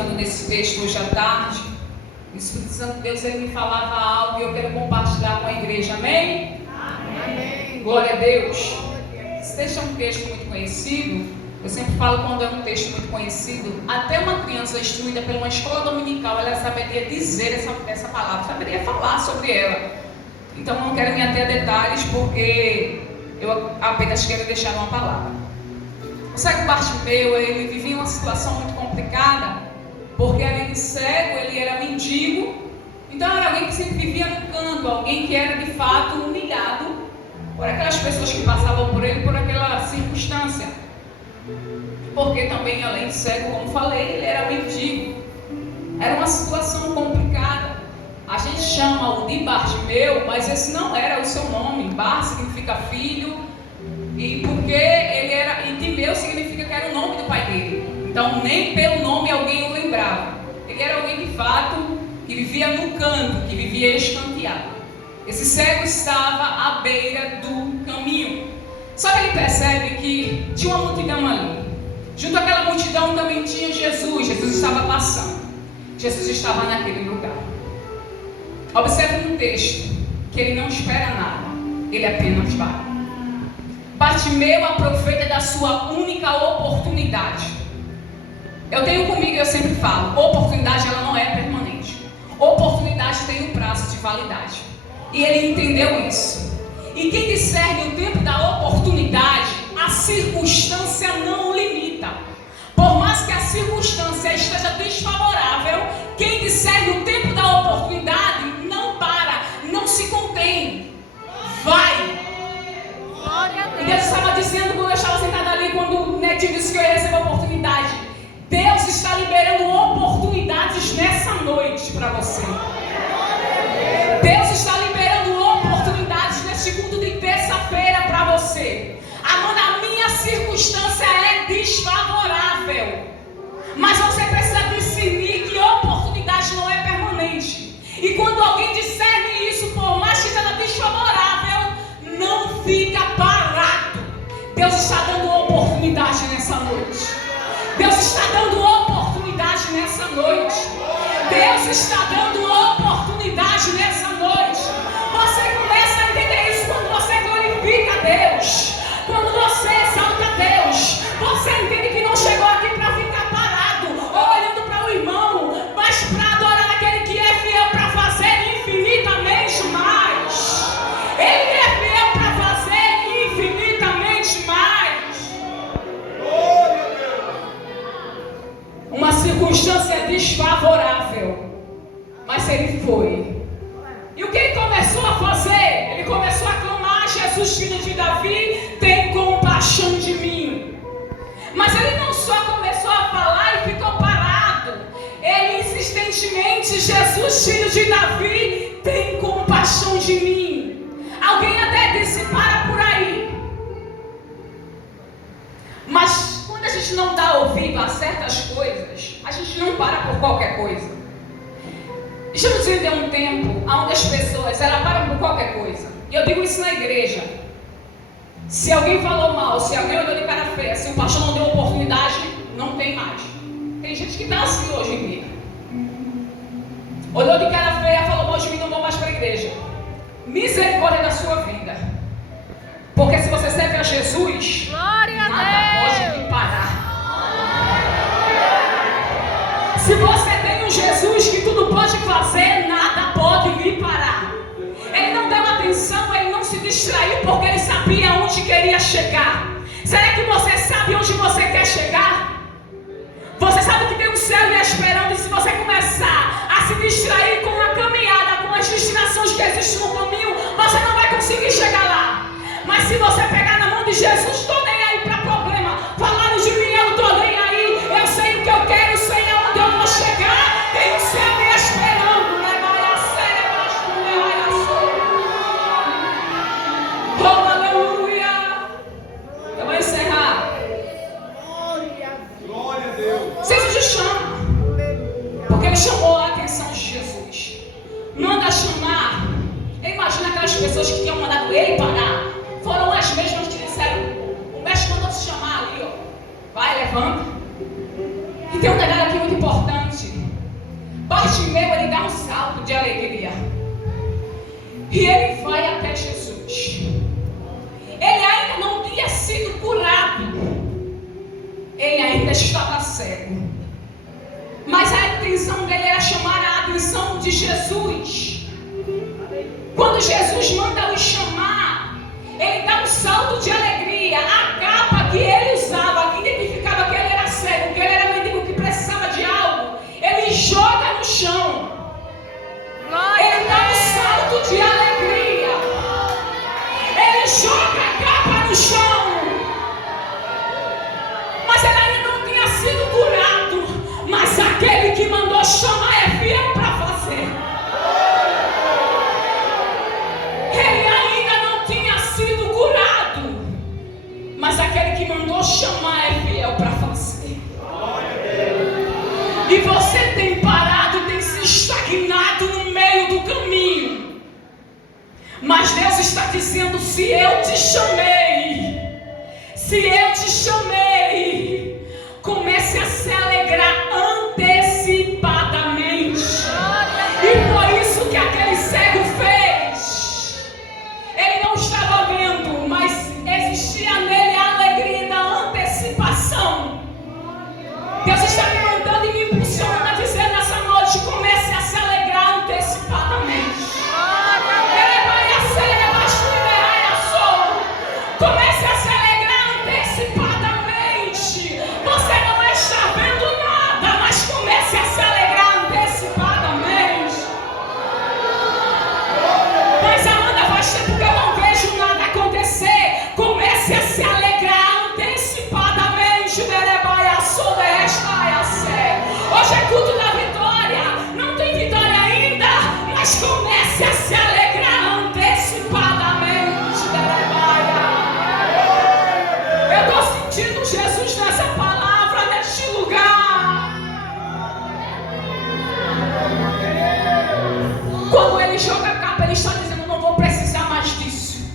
meditando nesse texto hoje à tarde, o Espírito Santo de Deus, ele me falava algo e eu quero compartilhar com a igreja. Amém? Amém. Glória a Deus. Esse texto é um texto muito conhecido. Eu sempre falo, quando é um texto muito conhecido, até uma criança instruída pela uma escola dominical, ela saberia dizer essa palavra, saberia falar sobre ela. Então não quero me ater a detalhes, porque eu apenas quero deixar uma palavra. O cego Bartimeu, ele vivia uma situação muito complicada, porque além de cego, ele era mendigo. Então era alguém que sempre vivia no canto, alguém que era de fato humilhado por aquelas pessoas que passavam por ele, por aquela circunstância. Porque também, além de cego, como falei, ele era mendigo. Era uma situação complicada. A gente chama-o de Bartimeu, mas esse não era o seu nome. Bar significa filho, e porque ele era, e Timeu significa que era o nome do pai dele. Então nem pelo nome alguém o lembrava. Ele era alguém de fato que vivia no canto, que vivia escanteado. Esse cego estava à beira do caminho. Só que ele percebe que tinha uma multidão ali. Junto àquela multidão também tinha Jesus. Jesus estava passando. Jesus estava naquele lugar. Observe no texto que ele não espera nada. Ele apenas vai. Bartimeu aproveita da sua única oportunidade. Eu tenho comigo, eu sempre falo, oportunidade ela não é permanente. Oportunidade tem um prazo de validade. E ele entendeu isso. E quem discerne o tempo da oportunidade, a circunstância não o limita. Por mais que a circunstância esteja desfavorável, quem discerne o tempo da oportunidade não para, não se contém. Vai! E Deus estava dizendo, quando eu estava sentada ali, quando o Netinho disse que eu ia receber a oportunidade, Deus está liberando oportunidades nessa noite para você. Deus está liberando oportunidades neste culto de terça-feira para você. Amanda, a minha circunstância é desfavorável, mas você precisa discernir que oportunidade não é permanente. E quando alguém discerne isso, por mais que esteja desfavorável, não fica parado. Deus está dando oportunidade nessa noite. Deus está dando oportunidade nessa noite. Deus está dando oportunidade nessa noite. Você começa a entender isso quando você glorifica a Deus. Quando você exalta a Deus, você entende que não chegou aqui para ficar parado, olhando para o irmão, mas para adorar aquele que é fiel para fazer infinitamente mais. Ele é fiel para fazer infinitamente mais. Uma circunstância desfavorável, mas ele foi. E o que ele começou a fazer? Ele começou a clamar: Jesus, filho de Davi, tem compaixão de mim. Mas ele não só começou a falar e ficou parado. Ele insistentemente: Jesus, filho de Davi, tem compaixão de mim. Alguém até disse: para por aí. Mas quando a gente não dá ouvido a certas coisas, a gente não para por qualquer coisa. Estamos vivendo um tempo onde as pessoas elas param por qualquer coisa. E eu digo isso na igreja. Se alguém falou mal, se alguém olhou de cara feia, se o pastor não deu oportunidade, não tem mais. Tem gente que está assim hoje em dia. Olhou de cara feia, falou mal de mim, não vou mais para a igreja. Misericórdia da sua vida. Porque se você serve a Jesus, nada pode lhe parar. Se você tem um Jesus que tudo pode fazer, nada pode lhe parar. Ele não deu atenção, ele não se distraiu, porque ele sabia onde queria chegar. Será que você sabe onde você quer chegar? Você sabe que tem um céu lhe esperando, e se você começar a se distrair com a caminhada, com as distrações que existem no caminho, você não vai conseguir chegar lá. Mas se você pegar na mão de Jesus, estou nem aí para problema. Falaram de mim, eu estou nem aí. Eu sei o que eu quero, sei aonde eu vou chegar. Tem um céu me esperando. Oh, aleluia. Eu vou encerrar. Glória a Deus. Vocês te chamam, porque ele chamou a atenção de Jesus. Manda chamar. Imagina aquelas pessoas que tinham mandado ele parar. Foram as mesmas que disseram: o mestre mandou te chamar ali, ó. Vai, levanta. E tem um detalhe aqui muito importante. E ele vai até Jesus. Ele ainda não tinha sido curado. Ele ainda estava cego. Mas a intenção dele era chamar a atenção de Jesus. Quando Jesus manda o chamar, ele dá um salto de alegria. A capa que ele usava, que identificava que ele era cego, que ele era mendigo, que precisava de algo, ele joga no chão. Ele dá um salto de alegria. Ele joga a capa no chão. Mas ele ainda não tinha sido curado. Mas aquele que mandou chamar é fiel para fazer. Ele ainda não tinha sido curado. Mas aquele que mandou chamar é fiel para fazer. E você tem parado, tem se estagnado no meio do caminho. Mas Deus está dizendo: se eu te chamei, comece a se alegrar antecipadamente. E foi isso que aquele cego fez. Ele não estava vendo, mas existia nele a alegria da antecipação. Deus está me mandando e me impulsionando a dizer nessa noite: comece a se alegrar antecipadamente. Comece a se alegrar antecipadamente. Você não está vendo nada, mas comece a se alegrar antecipadamente. Mas Amanda, faz tempo que eu não vejo nada acontecer. Comece a se alegrar antecipadamente. Hoje é culto da vitória. Não tem vitória ainda, mas comece a se alegrar antecipadamente. Eu estou sentindo Jesus nessa palavra, neste lugar. Quando ele joga a capa, ele está dizendo: eu não vou precisar mais disso.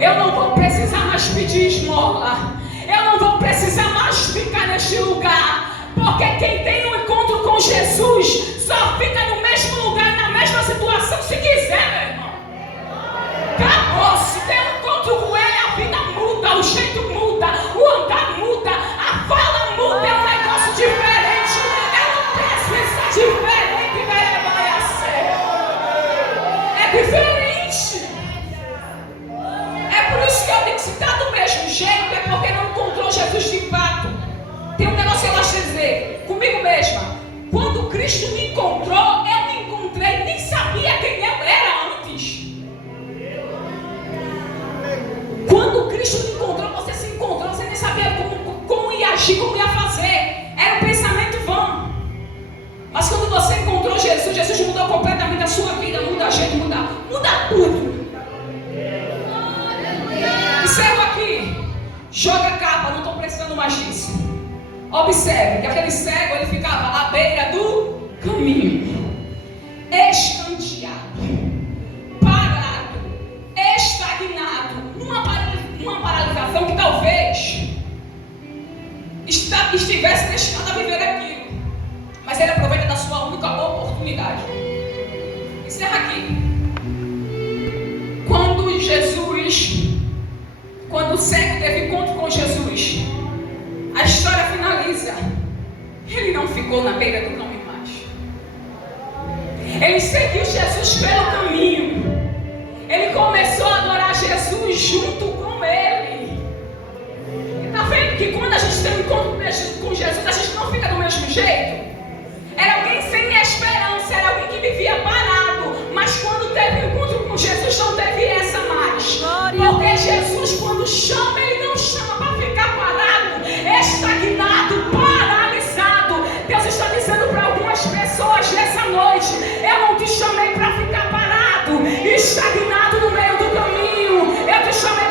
Eu não vou precisar mais pedir esmola. Eu não vou precisar mais ficar neste lugar. Porque quem tem um encontro com Jesus só fica no mesmo lugar, na mesma situação, se quiser, meu irmão. Acabou. Se tem um encontro com ele, a vida muda, o jeito muda, o andar muda, a fala muda, é um negócio diferente. É uma presença diferente, é diferente. É por isso que eu digo: se está do mesmo jeito, é porque não encontrou Jesus de fato. Tem um negócio que eu gosto de dizer comigo mesma: quando Cristo me encontrou, eu me encontrei, nem sabia quem eu era antes. Quando Cristo me encontrou, você se encontrou, você nem sabia como ia agir, como ia fazer. Era um pensamento vão. Mas quando você encontrou Jesus, Jesus mudou completamente a sua vida, muda a gente, muda tudo. Observa aqui, joga a capa, não estou precisando mais disso. Observe que aquele cego, ele ficava à beira do caminho, escanteado, parado, estagnado, numa paralisação que talvez estivesse destinado a viver aquilo. Mas ele aproveita da sua única oportunidade. Encerra aqui. Quando o cego teve encontro com Jesus, a história finaliza. Ele não ficou na beira do caminho mais. Ele seguiu Jesus pelo caminho. Ele começou a adorar Jesus junto com ele. Está vendo que quando a gente tem um encontro com Jesus, a gente não fica do mesmo jeito? Era alguém sem esperança, era alguém que vivia parado. Mas quando teve um encontro com Jesus, não teve essa mais. Porque Jesus, quando chama, ele não chama para ficar parado, estagnado, paralisado. Deus está dizendo para algumas pessoas nessa noite: eu não te chamei para ficar parado, estagnado no meio do caminho. Eu te chamei